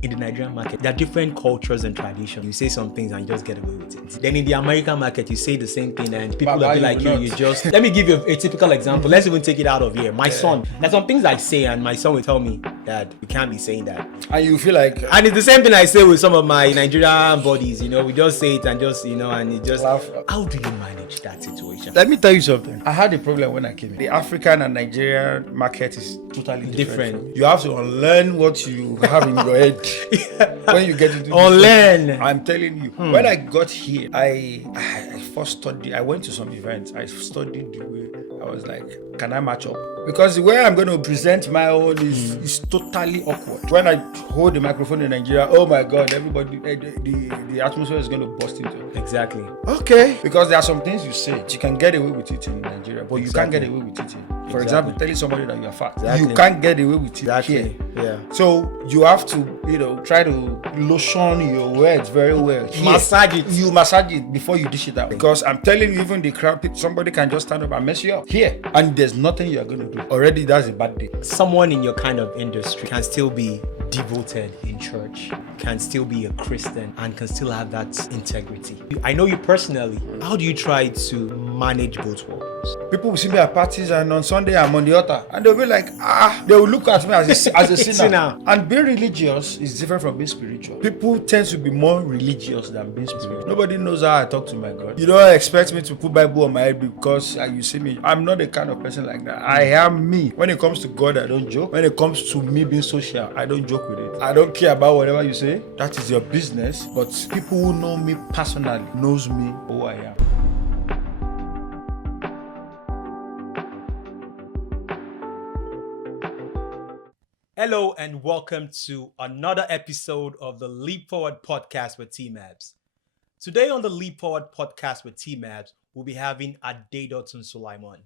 In the Nigerian market, there are different cultures and traditions. You say some things and you just get away with it. Then in the American market, you say the same thing and people will be like you just... Let me give you a typical example. Let's even take it out of here. My son, there's some things I say and my son will tell me, Dad, you can't be saying that. And you feel like... And it's the same thing I say with some of my Nigerian buddies, we just say it and just, and it just... Laugh. How do you manage that situation? Let me tell you something. I had a problem when I came in. The African and Nigerian market is totally different. You have to unlearn what you have in your head. When you get into unlearn. I'm telling you. When I got here, I first studied. I went to some events. I studied the way. I was like, can I match up? Because the way I'm going to present my own is totally awkward. When I hold the microphone in Nigeria, oh my God, everybody, the atmosphere is going to burst into. Exactly. Okay. Because there are some things you say, you can get away with it in Nigeria, but you can't get away with it here. For example, telling somebody that you're fat. You can't get away with it here. Yeah. So you have to, try to lotion your words very well. Here. Massage it. You massage it before you dish it out. Because I'm telling you, even the crowd, somebody can just stand up and mess you up here. And there's nothing you're going to do. Already, that's a bad day. Someone in your kind of industry can still be devoted in church, can still be a Christian, and can still have that integrity. I know you personally. How do you try to manage both worlds? People will see me at parties and on Sunday I'm on the altar and they'll be like, they will look at me as a sinner. And being religious is different from being spiritual. People tend to be more religious than being spiritual. Nobody knows how I talk to my God. You don't expect me to put Bible on my head because you see me. I'm not the kind of person like that. I am me. When it comes to God, I don't joke. When it comes to me being social, I don't joke with it. I don't care about whatever you say. That is your business. But people who know me personally knows me who I am. Hello and welcome to another episode of the Leap Forward podcast with Tmabs. Today on the Leap Forward podcast with Tmabs, we'll be having Adedotun Sulaimon.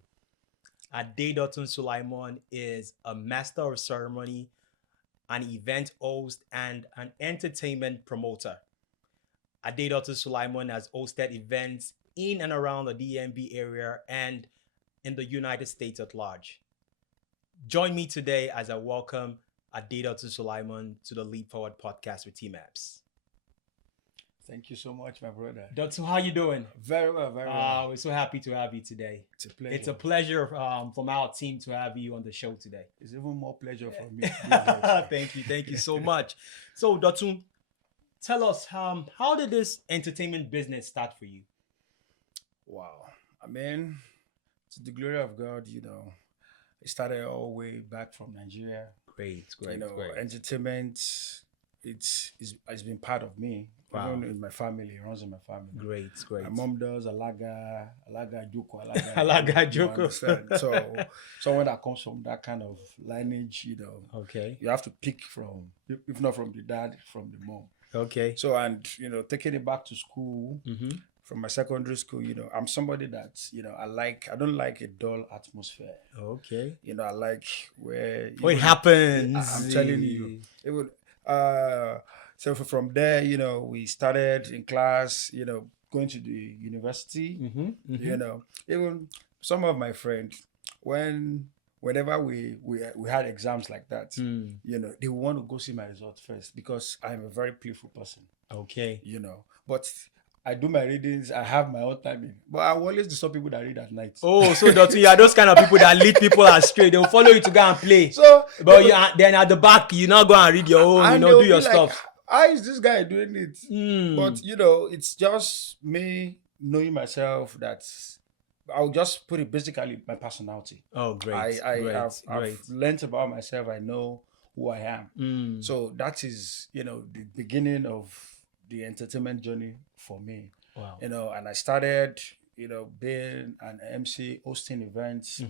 Adedotun Sulaimon is a master of ceremony, an event host, and an entertainment promoter. Adedotun Sulaimon has hosted events in and around the DMV area and in the United States at large. Join me today as I welcome Adedotun Sulaimon to the Leap Forward podcast with Tmabs. Thank you so much, my brother. Dotun, how you doing? Very well, very well. We're so happy to have you today. It's a pleasure. It's a pleasure from our team to have you on the show today. It's even more pleasure for me. Thank you so much. So, Dotun, tell us, how did this entertainment business start for you? Wow. I mean, to the glory of God, it started all the way back from Nigeria. Great. Entertainment, it's been part of me. Wow. Even in my family, it runs in my family. Great. My mom does Alaga Joko. Alaga Joko. So someone that comes from that kind of lineage, Okay. you have to pick from, if not from the dad, from the mom. Okay. So, and, taking it back to school, from my secondary school, I'm somebody that, I don't like a dull atmosphere. Okay. I like where... It happens. I'm telling you. It would... So from there, we started in class, going to the university, even some of my friends, whenever we had exams like that, they want to go see my results first because I'm a very playful person. Okay. But I do my readings, I have my own timing. But I always disturb people that read at night. Oh, so Dotun, you are those kind of people that lead people astray. They'll follow you to go and play. So, but then at the back, you not go and read your own, do your stuff. How is this guy doing it? But, it's just me knowing myself that I'll just put it basically my personality. Oh, great. I've learned about myself. I know who I am. So that is, the beginning of the entertainment journey for me. Wow. And I started, being an MC, hosting events,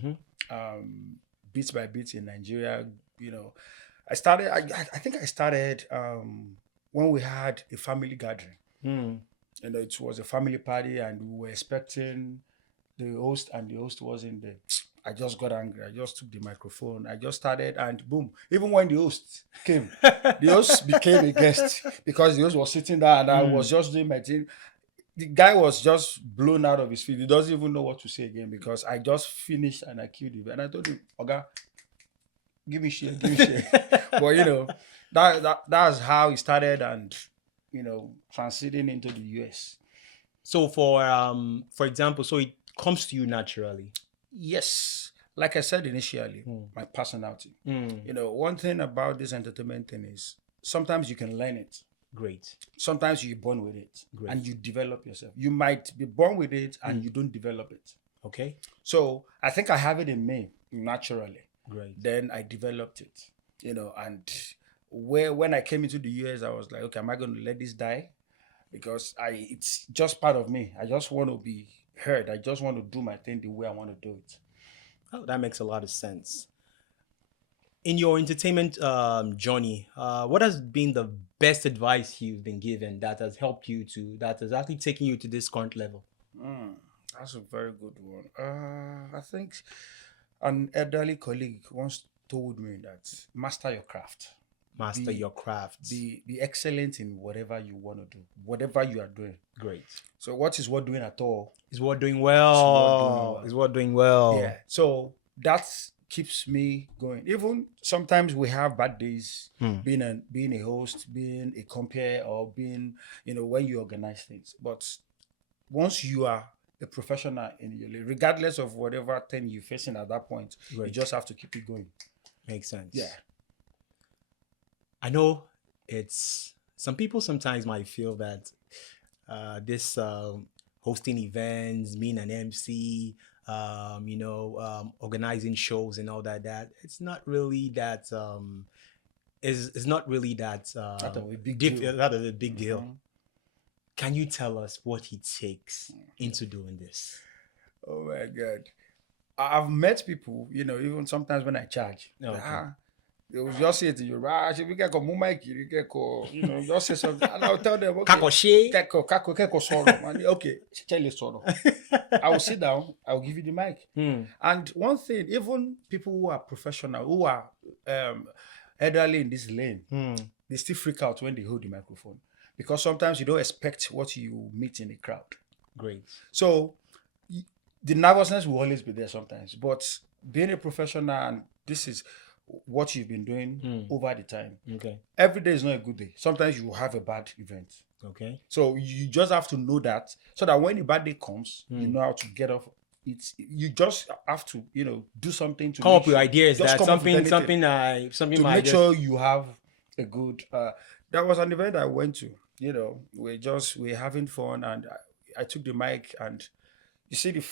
bit by bit in Nigeria. I think I started when we had a family gathering. It was a family party and we were expecting the host and the host wasn't there. I just got angry. I just took the microphone. I just started and boom. Even when the host came, the host became a guest because the host was sitting there and I was just doing my thing. The guy was just blown out of his feet. He doesn't even know what to say again because I just finished and I killed him. And I told him, Oga, give me shit. But That's how it started, and transiting into the US. So for example, so it comes to you naturally. Yes, like I said initially, my personality. One thing about this entertainment thing is sometimes you can learn it. Great. Sometimes you're born with it, Great. and you develop yourself. You might be born with it and you don't develop it. Okay. So I think I have it in me naturally. Great. Then I developed it, and when I came into the US, I was like, okay, am I going to let this die? Because it's just part of me. I just want to be heard. I just want to do my thing the way I want to do it. Oh, that makes a lot of sense. In your entertainment journey, what has been the best advice you've been given that has helped you that has actually taken you to this current level? That's a very good one. I think an elderly colleague once told me that master your craft. Master your craft. Be excellent in whatever you want to do, whatever you are doing. Great. So what is what doing at all? Is what doing well. Is what doing well. Yeah. So that keeps me going. Even sometimes we have bad days, being a host, being a compere, or being, when you organize things. But once you are a professional in your life, regardless of whatever thing you're facing at that point, you just have to keep it going. Makes sense. Yeah. I know it's some people sometimes might feel that this hosting events, being an MC, organizing shows and all that it's not really that is not really that That of a big deal. That is a big deal. Can you tell us what it takes into doing this? Oh my God. I've met people, even sometimes when I charge. Okay. They will just say it to you, if you get just say something. And I'll tell them, okay, okay, tell you sorrow. I will sit down, I will give you the mic. And one thing, even people who are professional, who are elderly in this lane, they still freak out when they hold the microphone. Because sometimes you don't expect what you meet in the crowd. Great. So the nervousness will always be there sometimes. But being a professional, and this is what you've been doing over the time. Okay. Every day is not a good day. Sometimes you will have a bad event. Okay. So you just have to know that, so that when the bad day comes, you know how to get off. You just have to, do something to come up with ideas. Just that something to make sure you have a good. There was an event I went to. We're having fun, and I took the mic, and you see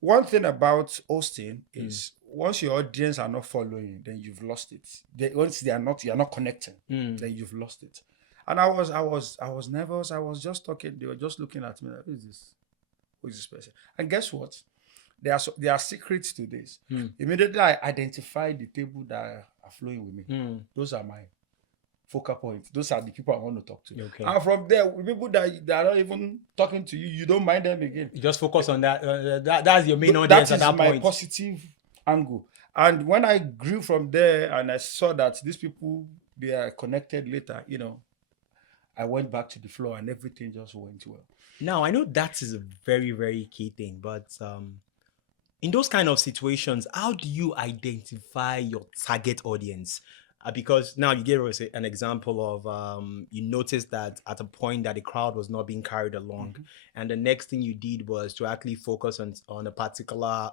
one thing about hosting is once your audience are not following, then you've lost it. Once you're not connecting, then you've lost it. And I was nervous. I was just talking. They were just looking at me like, who is this person? And guess what? There are secrets to this. Immediately I identified the people that are flowing with me. Those are my focal points. Those are the people I want to talk to. Okay. And from there, people that are not even talking to you, you don't mind them again. You just focus on that. That's your main audience at that point. That is my positive angle. And when I grew from there and I saw that these people, they are connected later, I went back to the floor and everything just went well. Now, I know that is a very, very key thing, but in those kind of situations, how do you identify your target audience? Because now you gave us an example of you noticed that at a point that the crowd was not being carried along, and the next thing you did was to actually focus on a particular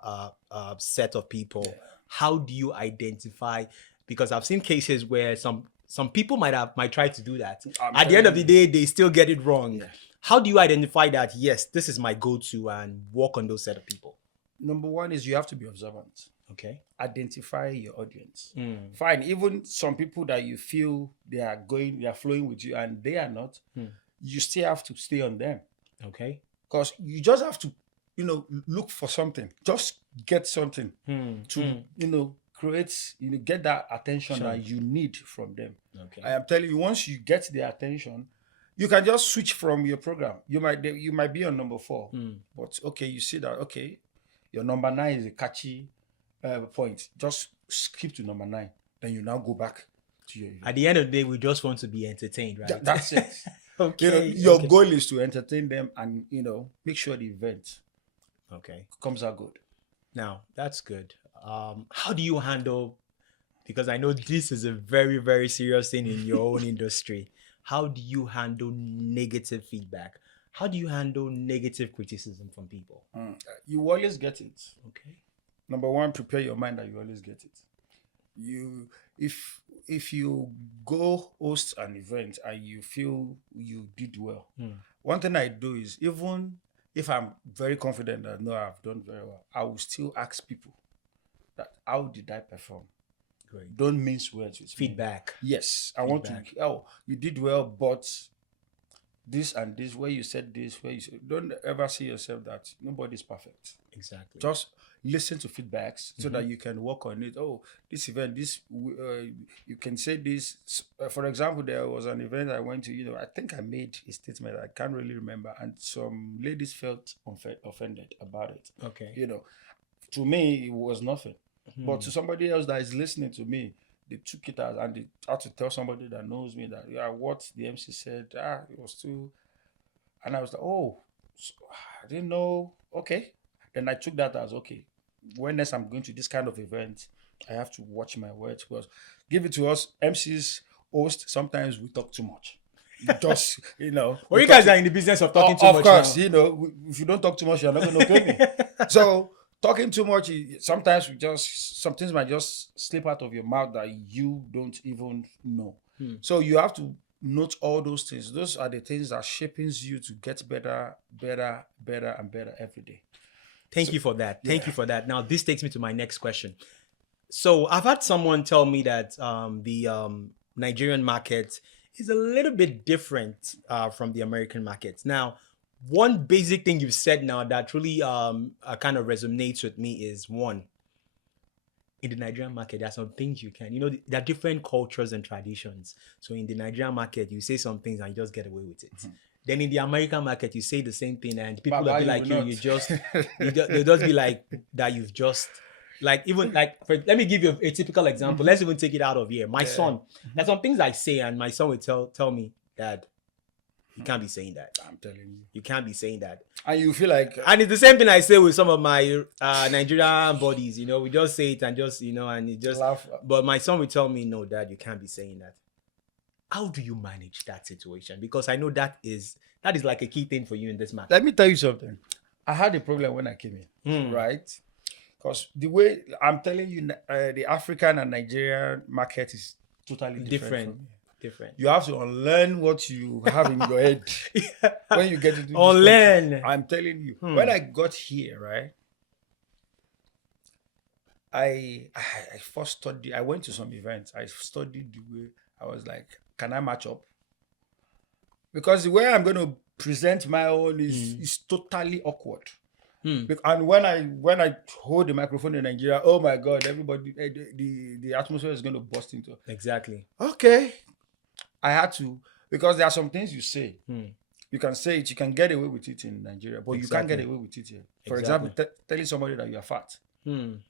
set of people. Yeah. How do you identify? Because I've seen cases where some people might try to do that. At the end of the day, they still get it wrong. Yeah. How do you identify that, yes, this is my go-to, and work on those set of people? Number one is you have to be observant. Okay. Identify your audience. Fine. Even some people that you feel they are flowing with you and they are not, you still have to stay on them. Okay. Because you just have to, look for something. Just get something to, create, get that attention that you need from them. Okay. I am telling you, once you get their attention, you can just switch from your program. You might be on number 4, but okay, you see that, okay, your number 9 is a catchy point. Just skip to number 9. Then you now go back to your event. At the end of the day, we just want to be entertained, right? That's it. Okay. Your goal is to entertain them and, make sure the event comes out good. Now, that's good. How do you handle because I know this is a very, very serious thing in your own industry. How do you handle negative feedback? How do you handle negative criticism from people? You always get it. Okay. Number one, prepare your mind that you always get it. You if you go host an event and you feel you did well, one thing I do is, even if I'm very confident that no, I've done very well, I will still ask people that how did I perform? Great. Don't mince words with me. Feedback. Yes, I want to. Oh, you did well, but this and this, where you said this, where you said, don't ever see yourself that nobody's perfect. Exactly. Just listen to feedbacks so that you can work on it. Oh, this event, you can say this. For example, there was an event I went to. I think I made a statement. I can't really remember, and some ladies felt offended about it. Okay. To me, it was nothing. But to somebody else that is listening to me, they took it as, and they had to tell somebody that knows me that, what the MC said, it was too. And I was like, oh, I didn't know. Okay. Then I took that as, okay, when next I'm going to this kind of event, I have to watch my words, because give it to us, MCs, host, sometimes we talk too much. Just, Well, you guys are in the business of talking too much. Of course, if you don't talk too much, you're not going to pay me. So, talking too much, sometimes some things might just slip out of your mouth that you don't even know. So you have to note all those things. Those are the things that shaping you to get better, and better every day. Thank you for that. Thank you for that. Now, this takes me to my next question. So I've had someone tell me that the Nigerian market is a little bit different from the American market. Now, one basic thing you've said now that really kind of resonates with me is, one, in the Nigerian market, there are some things you can, there are different cultures and traditions. So in the Nigerian market, you say some things and you just get away with it. Then in the American market, you say the same thing and people will be like you just, they'll just be like that you've just, let me give you a typical example. Let's even take it out of here. My son, there's some things I say and my son will tell me, Dad, you can't be saying that. I'm telling you. You can't be saying that. And you feel like... And it's the same thing I say with some of my Nigerian buddies, we just say it and just, and it just... Laugh. But my son will tell me, no, Dad, you can't be saying that. How do you manage that situation? Because I know that is like a key thing for you in this market. Let me tell you something. I had a problem when I came in, right? Because the way I'm telling you, the African and Nigerian market is totally different. Different. You have to unlearn what you have in your head when you get into unlearn. Country. I'm telling you. When I got here, right, I first studied. I went to some events. I studied the way. I was like, can I match up? Because the way I'm going to present my own is totally awkward. And when I hold the microphone in Nigeria, oh my God, everybody, the atmosphere is going to burst into. Exactly. Okay. I had to, because there are some things you say. You can say it, you can get away with it in Nigeria, but you can't get away with it here. For example, telling somebody that you are fat.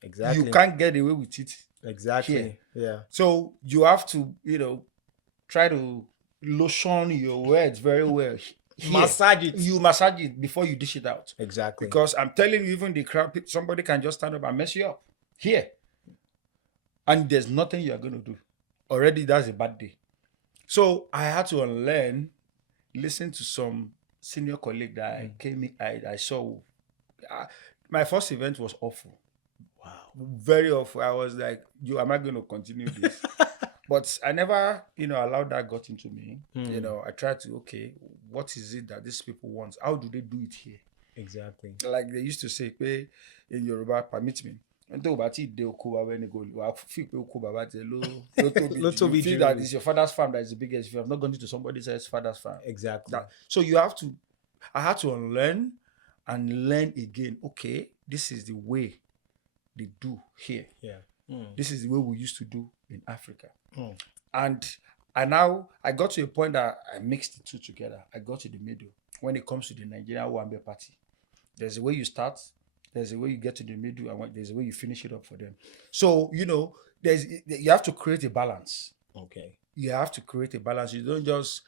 Exactly. You can't get away with it. Exactly. Here. Yeah. So you have to, try to lotion your words very well. Here. Massage it. You massage it before you dish it out. Exactly. Because I'm telling you, even the crowd, somebody can just stand up and mess you up. Here. And there's nothing you're going to do. Already, that's a bad day. So I had to unlearn, listen to some senior colleague that I saw. My first event was awful. Wow. Very awful. I was like, am I going to continue this? But I never, allowed that got into me. I tried to, okay, what is it that these people want? How do they do it here? Exactly. Like they used to say, pé in Yoruba, permit me. You feel that it's your father's farm that is the biggest. If you have not gone into somebody else's father's farm. Exactly. So I had to unlearn and learn again. Okay, this is the way they do here. Yeah. This is the way we used to do in Africa. And now I got to a point that I mixed the two together. I got to the middle. When it comes to the Nigerian Wambe party, there's a way you start, there's a way you get to the middle, and there's a way you finish it up for them. So, you have to create a balance. Okay. You have to create a balance. You don't just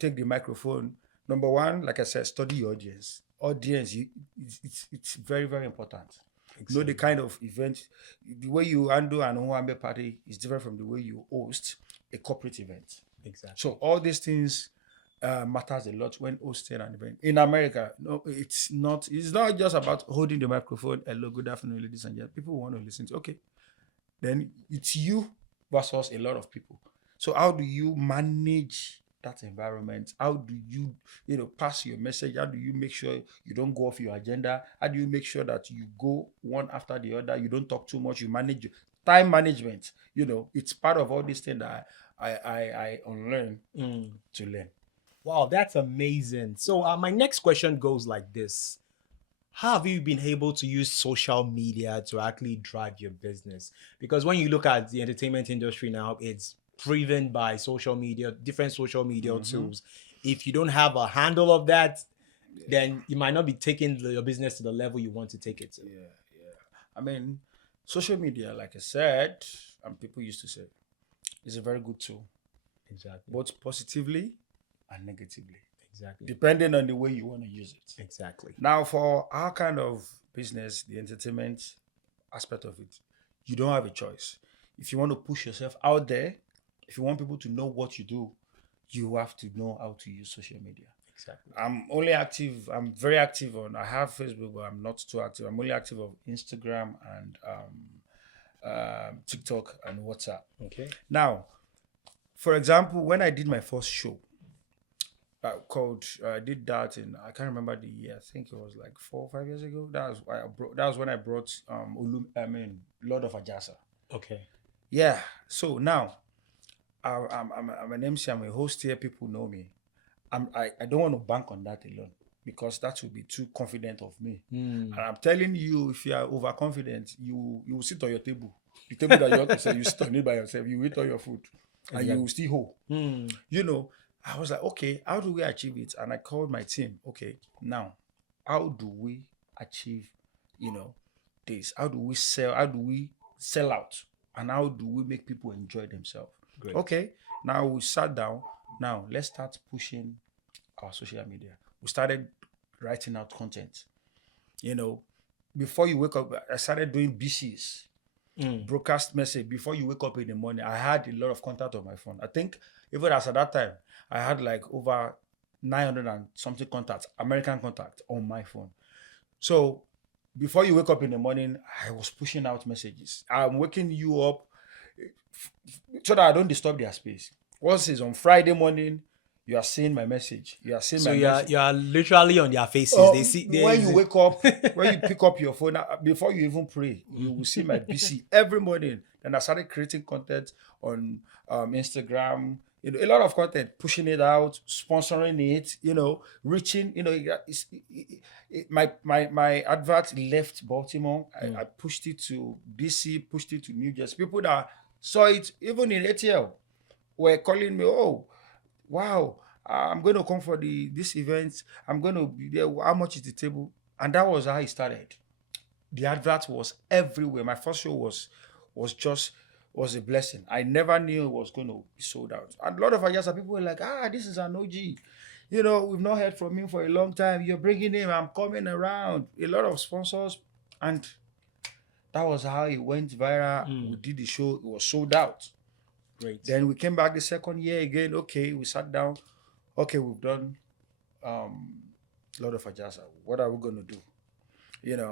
take the microphone. Number one, like I said, study your audience. It's very, very important. Know the kind of event, the way you handle an Owambe party is different from the way you host a corporate event. Exactly. So all these things matters a lot when hosting an event. In America, no, it's not just about holding the microphone. Hello, good afternoon, ladies and gentlemen. People want to listen to. Okay, then it's you versus a lot of people. So how do you manage that environment? How do you, pass your message? How do you make sure you don't go off your agenda? How do you make sure that you go one after the other? You don't talk too much. You manage your time management. It's part of all these things that I unlearn to learn. Wow, that's amazing. So my next question goes like this. How have you been able to use social media to actually drive your business? Because when you look at the entertainment industry now, it's driven by social media, different social media tools. If you don't have a handle of that, then you might not be taking your business to the level you want to take it to. Yeah. I mean, social media, like I said, and people used to say, is a very good tool. Exactly. Both positively and negatively. Exactly. Depending on the way you want to use it. Exactly. Now, for our kind of business, the entertainment aspect of it, you don't have a choice. If you want to push yourself out there, if you want people to know what you do, you have to know how to use social media. Exactly. I'm very active I have Facebook, but I'm not too active. I'm only active on Instagram and TikTok and WhatsApp. Okay. Now, for example, when I did my first show, I did that in, I can't remember the year. I think it was like 4 or 5 years ago. That was when I brought Lord of Ajasa. Okay. Yeah. So now I'm an MC. I'm a host here. People know me. I don't want to bank on that alone because that would be too confident of me. And I'm telling you, if you are overconfident, you will sit on your table. The table that you want to say, you sit on it by yourself. You eat all your food, and you will still hold. I was like, okay, how do we achieve it? And I called my team. Okay, now, how do we achieve, this? How do we sell? How do we sell out? And how do we make people enjoy themselves? Great. Okay, now we sat down. Now, let's start pushing our social media. We started writing out content. Before you wake up, I started doing BCs. Broadcast message before you wake up in the morning. I had a lot of contact on my phone. I think even as at that time, I had like over 900 and something contacts, American contacts on my phone. So before you wake up in the morning, I was pushing out messages. I'm waking you up so that I don't disturb their space. Once it's on Friday morning, you are seeing my message. You are seeing my message. You are literally on their faces. They see when you wake up, when you pick up your phone, before you even pray, you will see my BC every morning. Then I started creating content on Instagram. A lot of content, pushing it out, sponsoring it. Reaching. My advert left Baltimore. I pushed it to DC, pushed it to New Jersey. People that saw it, even in ATL, were calling me, oh, wow, I'm going to come for this event. I'm going to be there. How much is the table? And that was how it started. The advert was everywhere. My first show was a blessing. I never knew it was going to be sold out. And a lot of people were like, this is an OG. We've not heard from him for a long time. You're bringing him. I'm coming around. A lot of sponsors. And that was how it went viral. We did the show. It was sold out. Great. Then we came back the second year again. Okay, we sat down. Okay, we've done Lord of Ajasa. What are we going to do?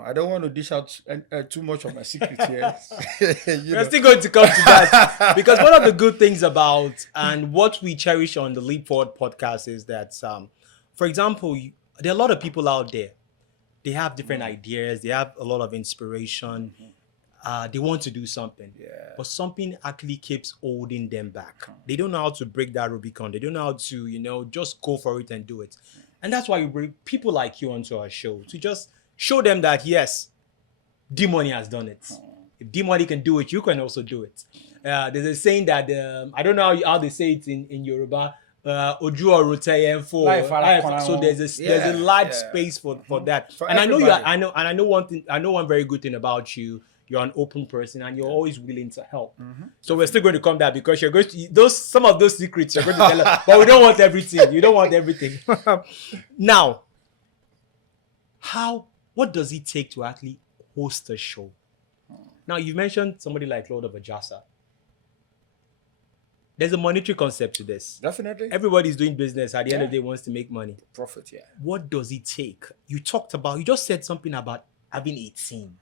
I don't want to dish out too much of my secret here. We're still going to come to that. Because one of the good things about and what we cherish on the Leap Forward podcast is that, for example, there are a lot of people out there. They have different ideas. They have a lot of inspiration. They want to do something, but something actually keeps holding them back. They don't know how to break that Rubicon. They don't know how to, just go for it and do it. And that's why we bring people like you onto our show to just show them that, yes, Dee Money has done it. If Dee Money can do it, you can also do it. There's a saying that, I don't know how they say it in Yoruba, Oju Orute for. So there's a large space for that. For and everybody. I know one thing. I know one very good thing about you. You're an open person and you're always willing to help. So we're still going to come there because you're going to some of those secrets you're going to tell us, but we don't want everything. You don't want everything. Now, what does it take to actually host a show. Now, you mentioned somebody like Lord of Ajasa. There's a monetary concept to this. Definitely. Everybody's doing business. At the end of the Yeah. day, wants to make money. Profit, yeah. What does it take? You just said something about having a team,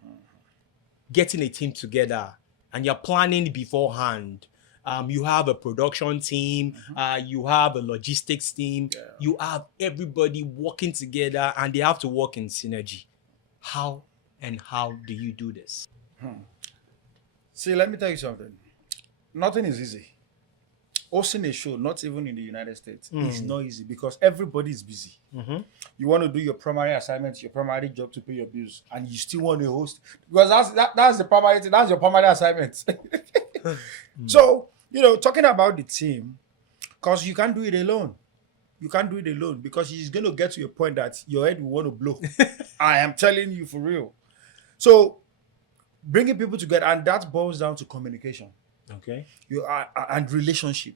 getting a team together, and you're planning beforehand. You have a production team, you have a logistics team, you have everybody working together, and they have to work in synergy. How do you do this? See, let me tell you something. Nothing is easy. Hosting a show, not even in the United States, is not easy because everybody is busy. You want to do your primary assignments, your primary job to pay your bills, and you still want to host because that's the primary thing, that's your primary assignment. So, talking about the team, because you can't do it alone. You can't do it alone because it's going to get to a point that your head will want to blow. I am telling you for real. So, bringing people together, and that boils down to communication. Okay. And relationship.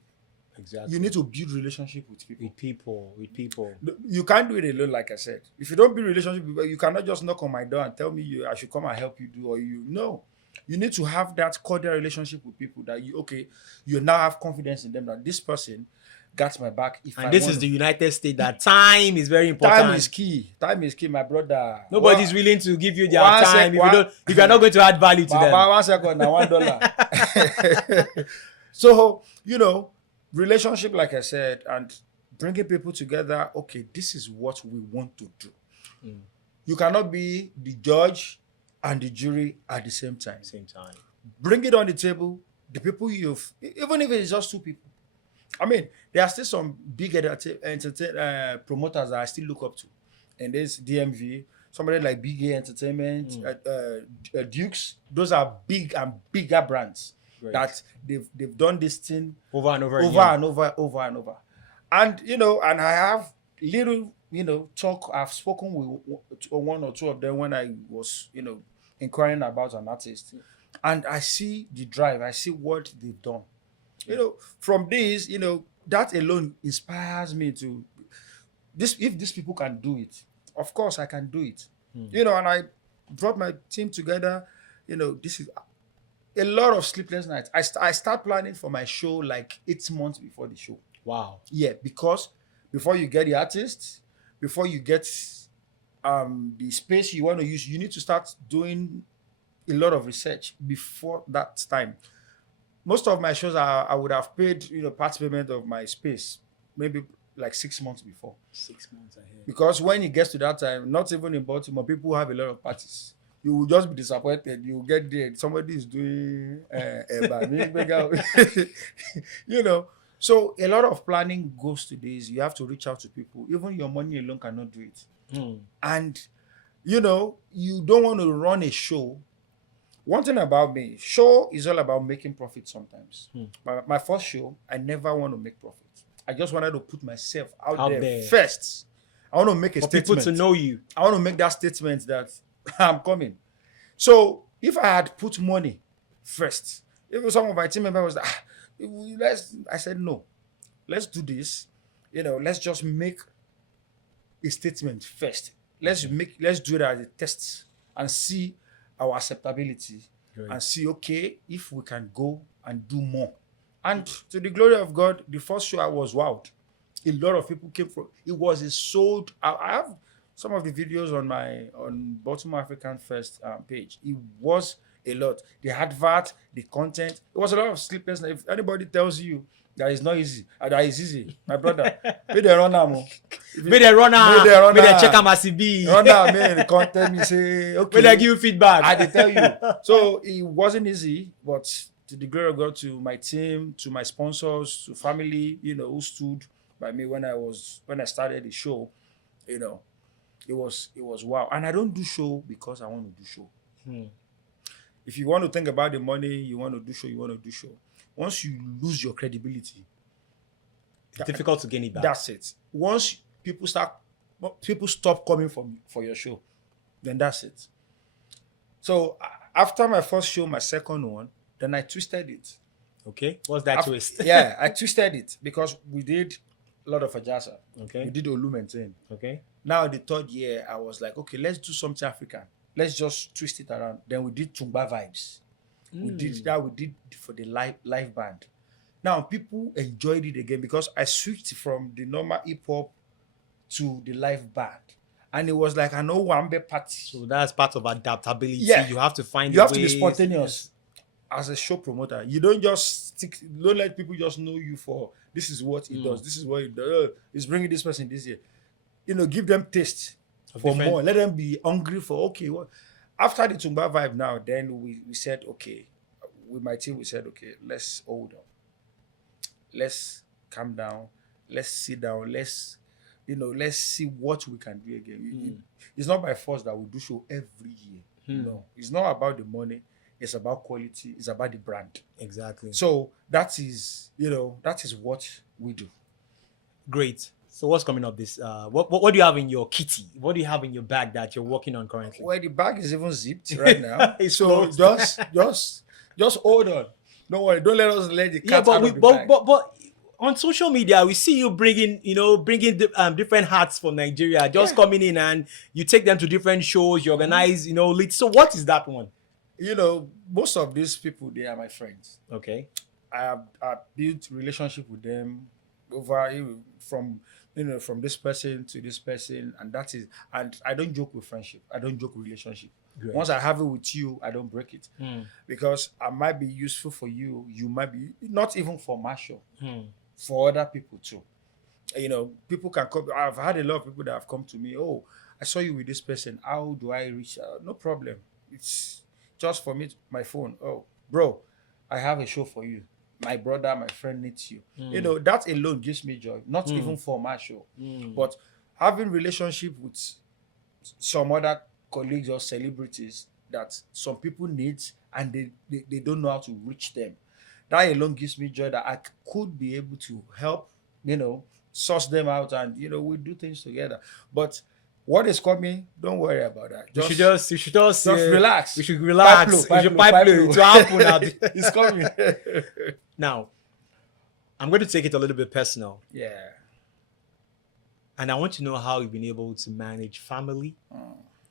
Exactly. You need to build relationship with people. With people. You can't do it alone, like I said. If you don't build relationship with people, you cannot just knock on my door and tell me I should come and help you do, or no. You need to have that cordial relationship with people that you now have confidence in them that this person got my back. This is the United States, that time is very important. Time is key. Time is key, my brother. Nobody's willing to give you their time if you're not going to add value to them. 1 second, now $1. So, relationship, like I said, and bringing people together. Okay, this is what we want to do. You cannot be the judge and the jury at the same time. Bring it on the table. The people even if it's just two people. I mean, there are still some big promoters that I still look up to. And there's DMV, somebody like Big A Entertainment, Dukes. Those are big and bigger brands that they've done this thing over and over. And and I have little talk. I've spoken with one or two of them when I was inquiring about an artist, and I see the drive. I see what they've done. From this, that alone inspires me to if these people can do it, of course I can do it. And I brought my team together. This is a lot of sleepless nights. I start planning for my show like 8 months before the show. Wow. Yeah, because before you get the artist, before you get the space you want to use, you need to start doing a lot of research before that time. Most of my shows, I would have paid, part payment of my space, maybe like 6 months before. 6 months ahead. Because when it gets to that time, not even in Baltimore, people have a lot of parties. You will just be disappointed. You will get there. Somebody is doing So a lot of planning goes to this. You have to reach out to people. Even your money alone cannot do it. And, you don't want to run a show. One thing about me, show is all about making profit sometimes. My first show, I never want to make profit. I just wanted to put myself out there first. I want to make a statement. For people to know you. I want to make that statement that I'm coming. So if I had put money first, even some of my team members was I said, no, let's do this. Let's just make a statement first. Let's do it as a test and see our acceptability and see, okay, if we can go and do more. And to the glory of God, the first show I was wowed. A lot of people came from. It was a sold. I have some of the videos on Baltimore African Fest page. It was a lot. The advert, the content. It was a lot of sleepless nights. If anybody tells you that it's not easy, that it's easy, my brother, be the runner, mo. Be the runner. Be the check out my CB. Runner, man, the content. Me say, okay. Will I give you feedback? I did tell you. So it wasn't easy, but to the glory of God, to my team, to my sponsors, to family, who stood by me when I started the show, it was wow. And I don't do show because I want to do show. If you want to think about the money, you want to do show. Once you lose your credibility, it's difficult to gain it back. That's it. Once people stop coming for your show, then that's it. So after my first show, my second one, then I twisted it. Okay. What's that twist? Yeah, I twisted it because we did a lot of Ajasa. Okay. We did Olu maintain. Okay. Now the third year, I was like, okay, let's do something African. let's just twist it around. Then we did Tumba vibes. We did that. We did for the live band. Now people enjoyed it again because I switched from the normal hip hop to the live band, and it was like an Owambe party. So that's part of adaptability. Yeah. You have to find You a have to be ways- spontaneous as a show promoter. You don't just stick. Don't let people just know you for this is what he does. This is what he does. He's bringing this person this year. Give them taste Of for different- more. Let them be hungry for okay. What after the Tumba vibe now? Then we said okay. With my team, we said okay. Let's hold on. Let's calm down. Let's sit down. Let's see what we can do again. It's not by force that we do show every year. No, it's not about the money. It's about quality. It's about the brand. Exactly. So that is what we do. Great. So what's coming up this? What do you have in your kitty? What do you have in your bag that you're working on currently? Well, the bag is even zipped right now. It's So closed. just hold on. Don't worry. Don't let us let the cat Yeah, but out we of the but, bag. but on social media we see you bringing different hats from Nigeria, just Yeah. coming in and you take them to different shows. You organize leads. So what is that one? Most of these people, they are my friends. Okay. I have built relationship with them over from this person to this person, and that is. And I don't joke with friendship. I don't joke with relationship. Great. Once I have it with you, I don't break it because I might be useful for you. You might be not even for Marshall, for other people too. People can come. I've had a lot of people that have come to me. Oh, I saw you with this person. How do I reach out? No problem. It's just for me, my phone. Oh, bro, I have a show for you. My brother, my friend needs you. That alone gives me joy. Not even for my show, but having relationship with some other colleagues or celebrities that some people need and they don't know how to reach them. That alone gives me joy that I could be able to help, source them out and, we do things together. But what is coming, don't worry about that. You should just relax. We should relax. Pipe You should flow, pipe pipe flow. flow. It will happen now. It's coming. Now, I'm going to take it a little bit personal. Yeah. And I want to know how you've been able to manage family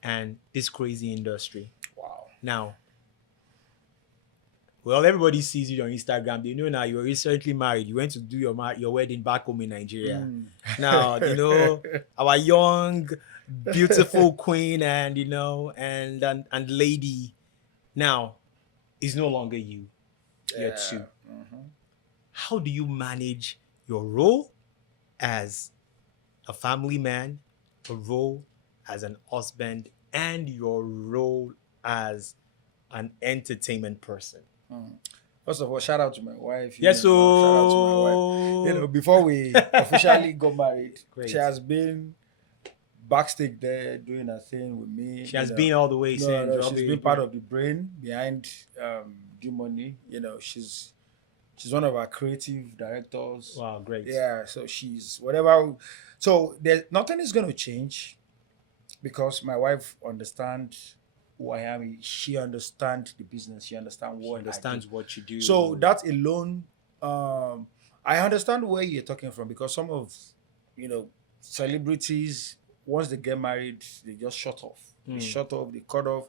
and this crazy industry. Wow. Now, well, everybody sees you on Instagram. They know now you were recently married. You went to do your wedding back home in Nigeria. Now, our young, beautiful queen and and lady now is no longer you. You're two. How do you manage your role as a family man, a role as an husband, and your role as an entertainment person? First of all, shout out to my wife. Yes, shout out to my wife. Before we officially got married, Great. she has been backstage there doing her thing with me. She has been all the way since. She's been part of the brain behind Dee Money. She's one of our creative directors. Wow, great. Yeah, so she's whatever. So nothing is going to change because my wife understands who I am. She understands the business. She understands what Understands I do. what you do. So that alone, I understand where you're talking from because some of, celebrities, once they get married, they just shut off. They shut off, they cut off.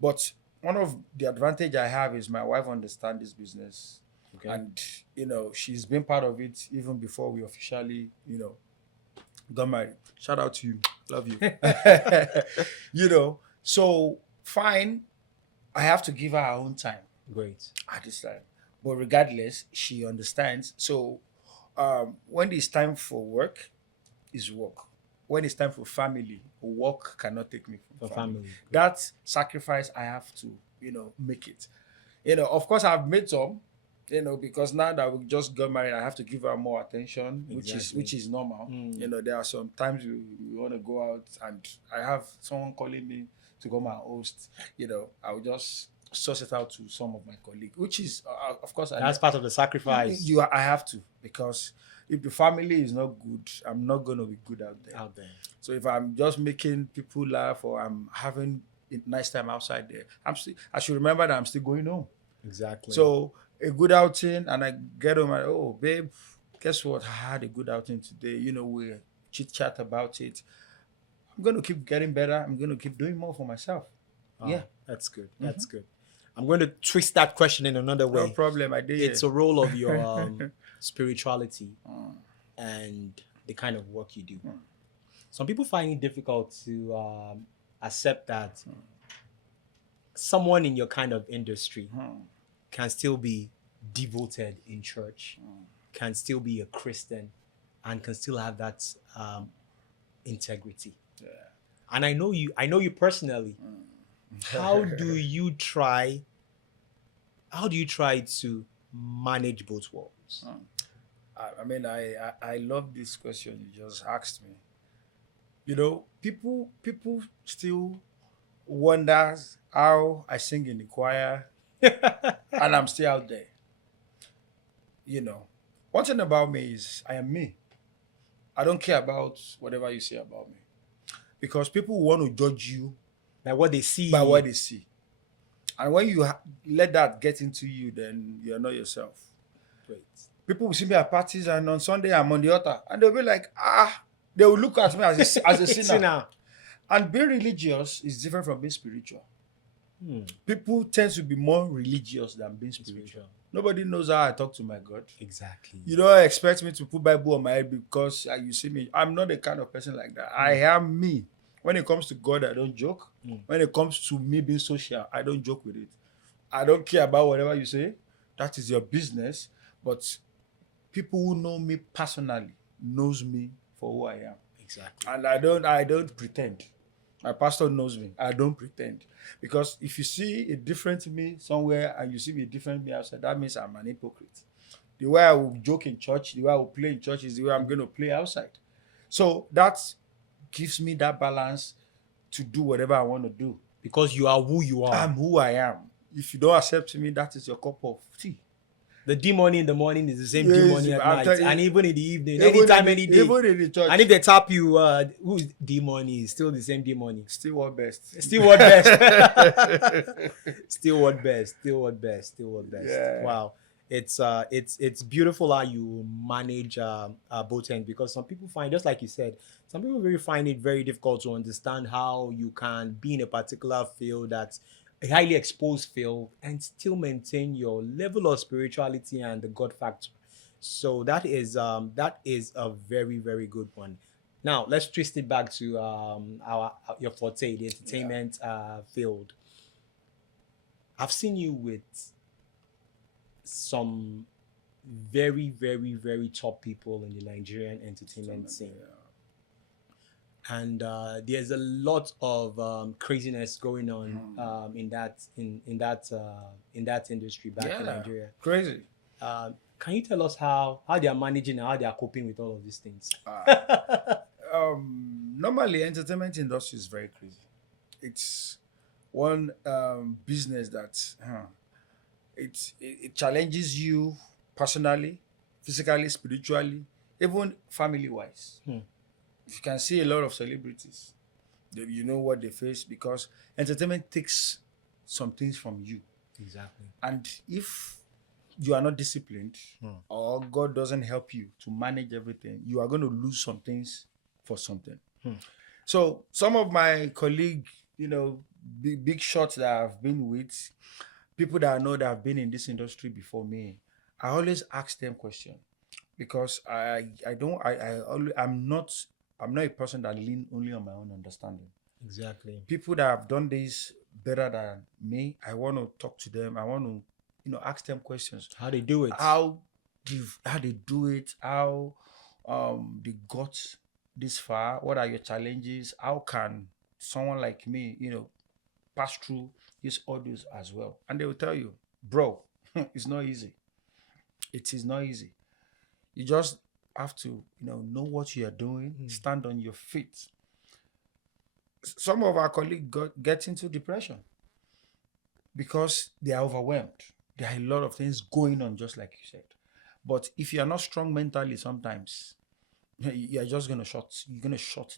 But one of the advantage I have is my wife understands this business. Okay. And, she's been part of it even before we officially, got married. Shout out to you. Love you. So fine. I have to give her her own time Great. at this time. But regardless, she understands. So when it's time for work, it's work. When it's time for family, work cannot take me from For family. family. That sacrifice I have to, make it. Of course I've made some, because now that we just got married, I have to give her more attention, Exactly. which is normal. There are some times we want to go out and I have someone calling me to come and host. I will just source it out to some of my colleagues, which is, of course, That's part of the sacrifice I have to, because if the family is not good, I'm not going to be good out there. out there. So if I'm just making people laugh or I'm having a nice time outside there, I should remember that I'm still going home. Exactly. So a good outing and I get home and, oh, babe, guess what? I had a good outing today. We chit chat about it. I'm going to keep getting better. I'm going to keep doing more for myself. Yeah. That's good. That's good. I'm going to twist that question in another No way. problem. I did. It's a role of your spirituality and the kind of work you do. Some people find it difficult to accept that someone in your kind of industry can still be devoted in church, can still be a Christian, and can still have that integrity. Yeah. And I know you personally. How do you try to manage both worlds? I mean, I love this question you just asked me. You know, people still wonders how I sing in the choir and I'm still out there. You know, one thing about me is I am me. I don't care about whatever you say about me because people want to judge you Like what they see. by what they see, and when you let that get into you, then you're not yourself. Great. People will see me at parties and on Sunday I'm on the altar and they'll be like, they will look at me as a sinner. And being religious is different from being spiritual. People tend to be more religious than being spiritual. Nobody knows how I talk to my God. Exactly. You don't expect me to put Bible on my head because you see me. I'm not the kind of person like that. I am me. When it comes to God, I don't joke. When it comes to me being social, I don't joke with it. I don't care about whatever you say. That is your business. But people who know me personally knows me for who I am. Exactly. And I don't pretend. My pastor knows me. I don't pretend. Because if you see a different me somewhere and you see me a different me outside, that means I'm an hypocrite. The way I will joke in church, the way I will play in church is the way I'm going to play outside. So that gives me that balance to do whatever I want to do. Because you are who you are. I'm who I am. If you don't accept me, that is your cup of tea. The Dee Money in the morning is the same Dee Money at night, and even in the evening, any day. Even in the church. And if they tap you, who's Dee Money? Is still the same Dee Money. Still what best. Still what best. Still what best. Still what best. Still what best. Yeah. Wow. It's beautiful how you manage both ends, because some people find, just like you said, some people really find it very difficult to understand how you can be in a particular field that's a highly exposed field and still maintain your level of spirituality and the God factor. So that is a very, very good one. Now let's twist it back to your forte, the entertainment field. I've seen you with some very, very, very top people in the Nigerian entertainment scene. And there's a lot of craziness going on in that industry back in Nigeria. Crazy. Can you tell us how they are managing and how they are coping with all of these things? Normally, entertainment industry is very crazy. It's one business that it challenges you personally, physically, spiritually, even family-wise. You can see a lot of celebrities. You know what they face because entertainment takes some things from you. Exactly. And if you are not disciplined or God doesn't help you to manage everything, you are going to lose some things for something. So some of my colleagues, big shots that I've been with, people that I know that have been in this industry before me, I always ask them questions because I'm not a person that lean only on my own understanding. Exactly. People that have done this better than me, I want to talk to them. I want to, ask them questions. How they do it. How they do it. How they got this far. What are your challenges? How can someone like me, pass through these orders as well? And they will tell you, bro, it's not easy. It is not easy. You just have to, know what you are doing, stand on your feet. Some of our colleagues get into depression because they are overwhelmed. There are a lot of things going on, just like you said. But if you are not strong mentally, sometimes you're just gonna shut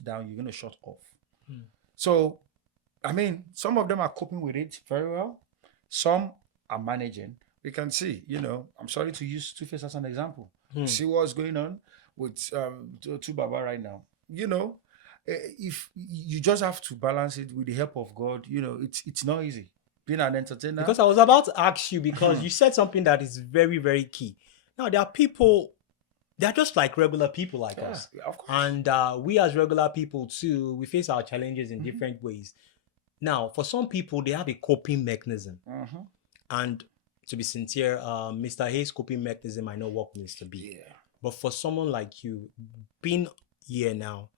down, you're gonna shut off. So, I mean, some of them are coping with it very well. Some are managing. We can see, I'm sorry to use Two-Face as an example. See what's going on with Tmabs right now. if you just have to balance it with the help of God, it's not easy being an entertainer. Because I was about to ask you, because you said something that is very, very key. Now, there are people, they're just like regular people like us. Of course. And we as regular people too, we face our challenges in different ways. Now, for some people, they have a coping mechanism. And to be sincere, Mr. Hayes' coping mechanism might not work with Mr. B. Yeah. But for someone like you, being here now,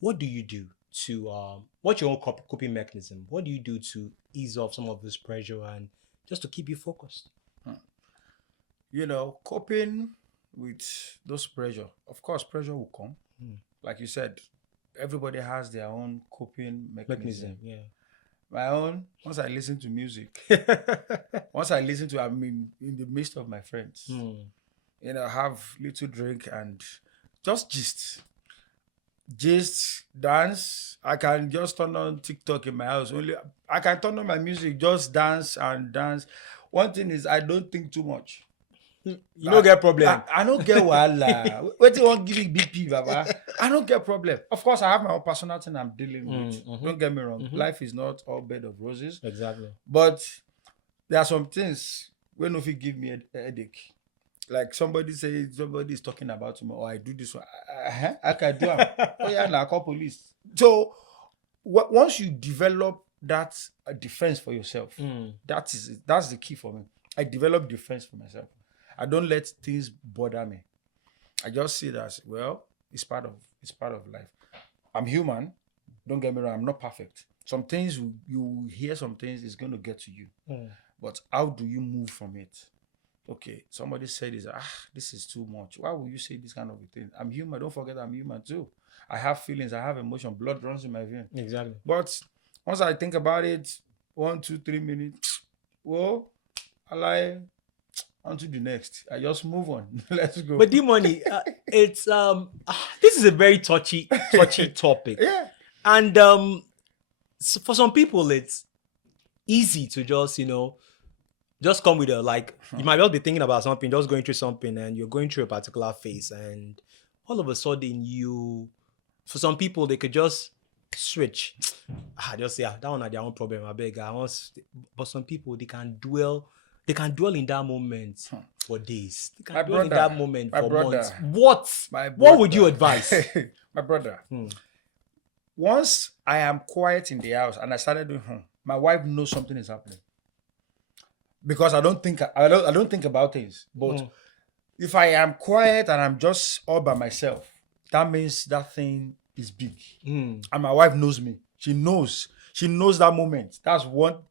what do you do to, what's your own coping mechanism? What do you do to ease off some of this pressure and just to keep you focused? Coping with those pressure. Of course, pressure will come. Like you said, everybody has their own coping mechanism. Yeah. My own, once I listen to music, I'm in the midst of my friends. Have little drink and just gist, dance. I can just turn on TikTok in my house. I can turn on my music, just dance and dance. One thing is I don't think too much. You don't get problem. I don't get wahala. What do you want give me BP, Baba? I don't get problem. Of course, I have my own personal thing I'm dealing with. Don't get me wrong. Life is not all bed of roses. Exactly. But there are some things when if you give me a headache. Like somebody is talking about me, or I do this one. I can do it. Oh yeah, now I call police. So once you develop that defense for yourself, that's the key for me. I develop defense for myself. I don't let things bother me. I just see that it's part of life. I'm human. Don't get me wrong. I'm not perfect. Some things you hear, some things is going to get to you. But how do you move from it? Okay, somebody said this is too much. Why would you say this kind of a thing? I'm human. Don't forget I'm human too. I have feelings. I have emotion. Blood runs in my vein. Exactly. But once I think about it, 1, 2, 3 minutes, I lie on to the next. I just move on. Let's go. But Dee Money, it's this is a very touchy topic. Yeah. And so for some people, it's easy to just come with you might just be thinking about something, just going through something, and you're going through a particular phase, and all of a sudden for some people, they could just switch. Just say that one had their own problem. I beg. But some people, they can dwell in that moment for days. They can dwell in that moment for months. What would you advise? My brother. Once I am quiet in the house and I started doing my wife knows something is happening. Because I don't think about things. But if I am quiet and I'm just all by myself, that means that thing is big. And my wife knows me. She knows that moment. That's one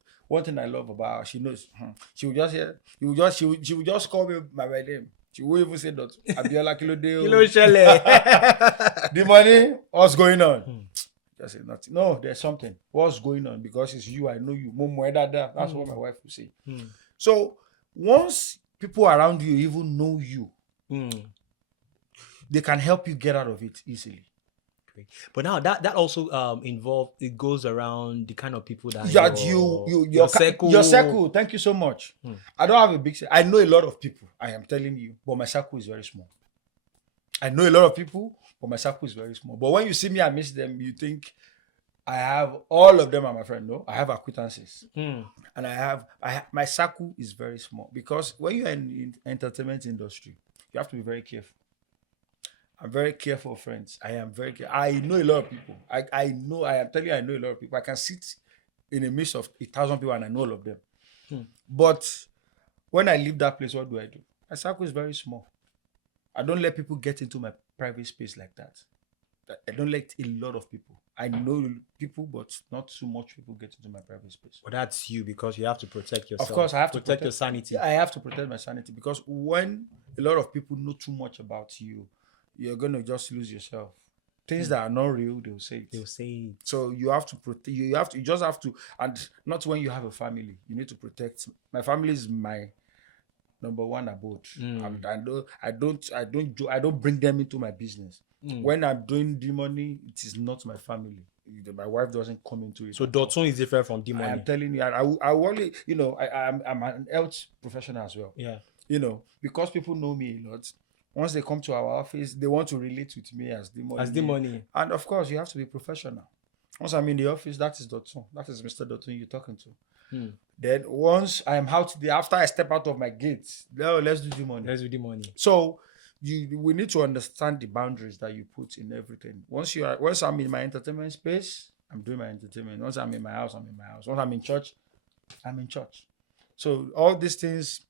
thing I love about her. She knows. She will just call me by my name. She won't even say that. Abiola Kilode. Dee Money, what's going on? Just say nothing. No, there's something. What's going on? Because it's you. I know you. That's what my wife will say. So once people around you even know you, they can help you get out of it easily. Great. But now that also it goes around the kind of people that your circle. Thank you so much. I don't have a big circle. I know a lot of people, I am telling you, but my circle is very small. I know a lot of people, but my circle is very small. But when you see me and miss them, you think I have all of them are my friend. No, I have acquaintances, and I have my circle is very small because when you are in entertainment industry, you have to be very careful. I'm very careful, friends. I am very careful. I know a lot of people. I know a lot of people. I can sit in a midst of 1,000 people and I know all of them. But when I leave that place, what do? My circle is very small. I don't let people get into my private space like that. I don't let a lot of people. I know people, but not too much people get into my private space. Well, that's you because you have to protect yourself. Of course, I have to protect your sanity. I have to protect my sanity because when a lot of people know too much about you, you're going to just lose yourself. Things that are not real, they'll say it. They'll say it. So you have to protect. You just have to, and not when you have a family. You need to protect. My family is my number one abode. I don't bring them into my business. When I'm doing Dee Money, it is not my family. My wife doesn't come into it. So Adedotun is different from Dee Money. I am telling you, I only, I'm an health professional as well. Yeah. Because people know me a lot. Once they come to our office, they want to relate with me as Dee Money. As Dee Money. And of course, you have to be professional. Once I'm in the office, that is Dotun. That is Mr. Dotun you're talking to. Then once I'm out there, after I step out of my gate, let's do Dee Money. Let's do Dee Money. So we need to understand the boundaries that you put in everything. Once I'm in my entertainment space, I'm doing my entertainment. Once I'm in my house, I'm in my house. Once I'm in church, I'm in church. So all these things,